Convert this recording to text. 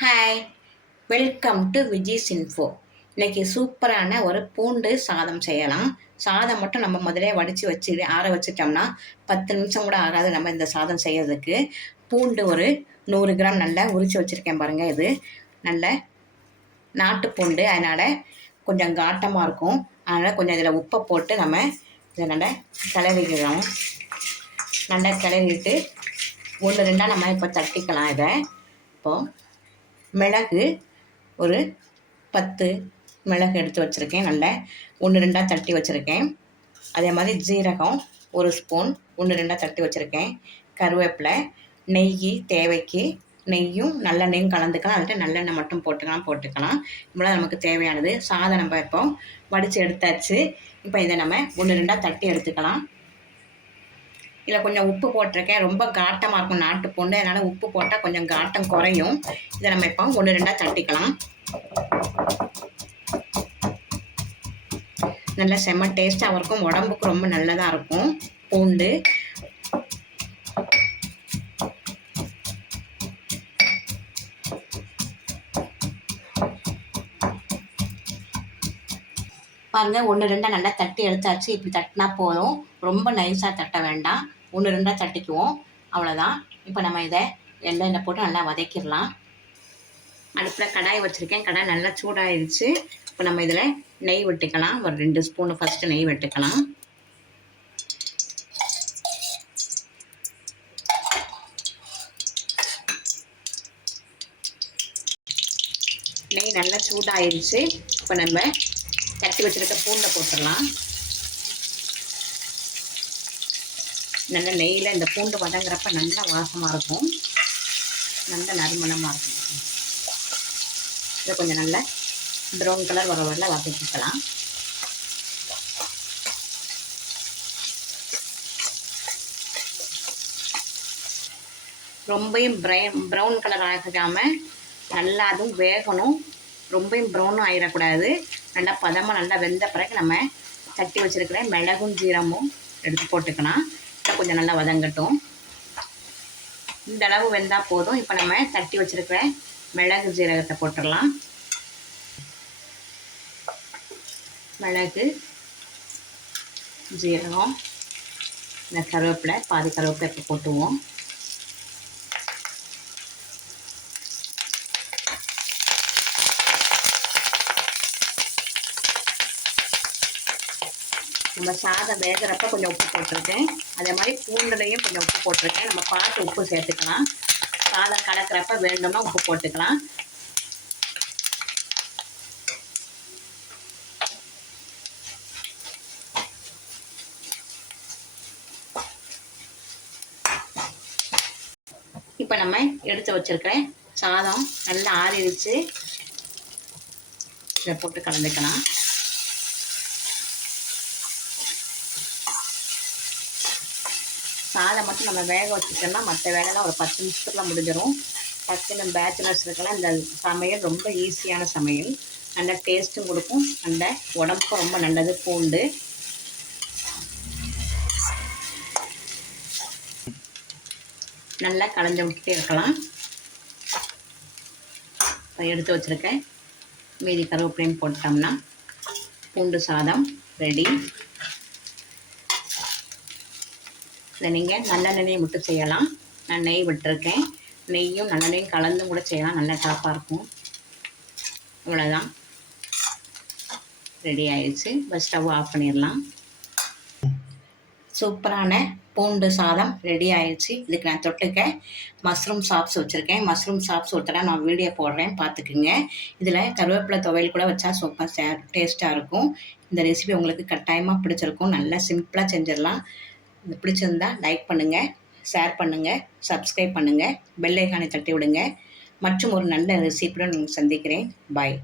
Hi, welcome to Viji's info. இன்றைக்கி சூப்பரான ஒரு பூண்டு சாதம் செய்யலாம். சாதம் மட்டும் நம்ம முதலே வடித்து ஆற வச்சுட்டோம்னா 10 நிமிஷம் கூட ஆகாது நம்ம இந்த சாதம் செய்யறதுக்கு. பூண்டு ஒரு 100 கிராம் நல்லா உரித்து வச்சுருக்கேன் பாருங்கள். இது நல்ல நாட்டு பூண்டு, அதனால் கொஞ்சம் காட்டமாக இருக்கும். அதனால் கொஞ்சம் இதில் உப்பை போட்டு நம்ம இதை நல்லா கிளறிக்கிறோம். நல்லா கிளறிட்டு 1-2 நம்ம இப்போ தட்டிக்கலாம். இதை இப்போது மிளகு ஒரு 10 மிளகு எடுத்து வச்சுருக்கேன். நல்லா 1-2 தட்டி வச்சுருக்கேன். அதே மாதிரி ஜீரகம் 1 ஸ்பூன் 1-2 தட்டி வச்சுருக்கேன். கருவேப்பிலை, நெய் தேவைக்கு நெய்யும் நல்லெண்ணெயும் கலந்துக்கலாம். அதுக்கிட்ட நல்லெண்ணெய் மட்டும் போட்டுக்கலாம். இவ்வளோ நமக்கு தேவையானது. சாதம் நம்ம இப்போ வடித்து எடுத்தாச்சு. இப்போ இதை நம்ம 1-2 தட்டி எடுத்துக்கலாம். இதில் கொஞ்சம் உப்பு போட்டிருக்கேன். ரொம்ப காட்டமாக இருக்கும் நாட்டு பூண்டு, அதனால் உப்பு போட்டால் கொஞ்சம் காட்டம் குறையும். இதை நம்ம இப்போ 1-2 தட்டிக்கலாம். நல்லா செம்ம டேஸ்ட்டாக இருக்கும். உடம்புக்கு ரொம்ப நல்லதாக இருக்கும் பூண்டு. பாருங்கள், 1-2 நல்லா தட்டி எடுத்தாச்சு. இப்படி தட்டினா போதும், ரொம்ப நைஸாக தட்ட வேண்டாம். 1-2 தட்டிக்குவோம், அவ்வளோதான். இப்போ நம்ம இதை எண்ணெயில் போட்டு நல்லா வதக்கிடலாம். அடுப்பில் கடாய் வச்சுருக்கேன். கடாய் நல்லா சூடாகிடுச்சு. இப்போ நம்ம இதில் நெய் விட்டுக்கலாம். ஒரு 2 ஸ்பூனு ஃபஸ்ட்டு நெய் விட்டுக்கலாம். நெய் நல்லா சூடாகிடுச்சு. இப்போ நம்ம தட்டி வச்சுருக்க பூண்டை போட்டுடலாம். நல்ல நெய்யில் இந்த பூண்டு வதங்குறப்ப நல்லா வாசமாக இருக்கும், நல்ல நறுமணமாக இருக்கும். இதை கொஞ்சம் நல்லா ப்ரௌன் கலர் வர வரல வதக்கிக்கலாம். ரொம்பவும் ப்ரௌன் கலர் ஆகாமல் நல்லா அதுவும் வேகணும். ரொம்பவும் ப்ரௌனும் ஆகிடக்கூடாது. நல்லா பதமாக நல்லா வெந்த பிறகு நம்ம தட்டி வச்சுருக்கிற மிளகும் ஜீரமும் எடுத்து போட்டுக்கலாம். கொஞ்சம் நல்லா வதங்கட்டும். இந்த அளவு வெந்தால் போதும். இப்போ நம்ம தட்டி வச்சுருக்கிற மிளகு ஜீரகத்தை போட்டுடலாம். மிளகு ஜீரகம், இந்த கருவேப்பிலை பாதி கருவேப்பிலை இப்போ போட்டுவோம். நம்ம சாதம் வேகிறப்ப கொஞ்சம் உப்பு போட்டிருக்கேன். அதே மாதிரி பூண்டுலையும் கொஞ்சம் உப்பு போட்டிருக்கேன். நம்ம பார்த்து உப்பு சேர்த்துக்கலாம். சாதம் கலக்கிறப்ப வேண்டும்னா உப்பு போட்டுக்கலாம். இப்போ நம்ம எடுத்து வச்சிருக்கிற சாதம் நல்லா ஆறிடுச்சு. இதை போட்டு கலந்துக்கலாம். சாதம் மட்டும் நம்ம வேக வச்சுட்டோம்னா மற்ற வேலைலாம் ஒரு 10 நிமிஷத்துல முடிஞ்சிடும். டக்குன்னு பேச்சுலர்ஸ் இருக்கலாம். இந்த சமையல் ரொம்ப ஈஸியான சமையல், நல்ல டேஸ்ட்டும் கொடுக்கும், நல்ல உடம்புக்கும் ரொம்ப நல்லது பூண்டு. நல்லா கலந்து விட்டுட்டே இருக்கலாம். இப்போ எடுத்து வச்சுருக்கேன் மீதி கருவேப்பிலையும் போட்டோம்னா பூண்டு சாதம் ரெடி. இதை நீங்கள் நல்லெண்ணெயும் விட்டு செய்யலாம். நான் நெய் விட்டுருக்கேன். நெய்யும் நல்லெண்ணையும் கலந்தும் கூட செய்யலாம், நல்லா டாப்பாக இருக்கும். இவ்வளோதான், ரெடி ஆயிடுச்சு. பஸ் ஸ்டவ் ஆஃப் பண்ணிடலாம். சூப்பரான பூண்டு சாதம் ரெடி ஆயிடுச்சு. இதுக்கு நான் தொட்டுக்க மஷ்ரூம் சாப்ஸ் வச்சுருக்கேன். மஷ்ரூம் சாப்ஸ் ஒருத்தர நான் வீடியோ போடுறேன், பார்த்துக்குங்க. இதில் கருவேப்பிலை துவையல் கூட வச்சா சூப்பர் டேஸ்ட்டாக இருக்கும். இந்த ரெசிபி உங்களுக்கு கட்டாயமாக பிடிச்சிருக்கும். நல்லா சிம்பிளாக செஞ்சிடலாம். இது பிடிச்சிருந்தா லைக் பண்ணுங்கள், ஷேர் பண்ணுங்கள், சப்ஸ்கிரைப் பண்ணுங்கள், பெல் ஐகானை தட்டி விடுங்க. மற்றும் ஒரு நல்ல ரெசிபியுடன் சந்திக்கிறேன். பாய்.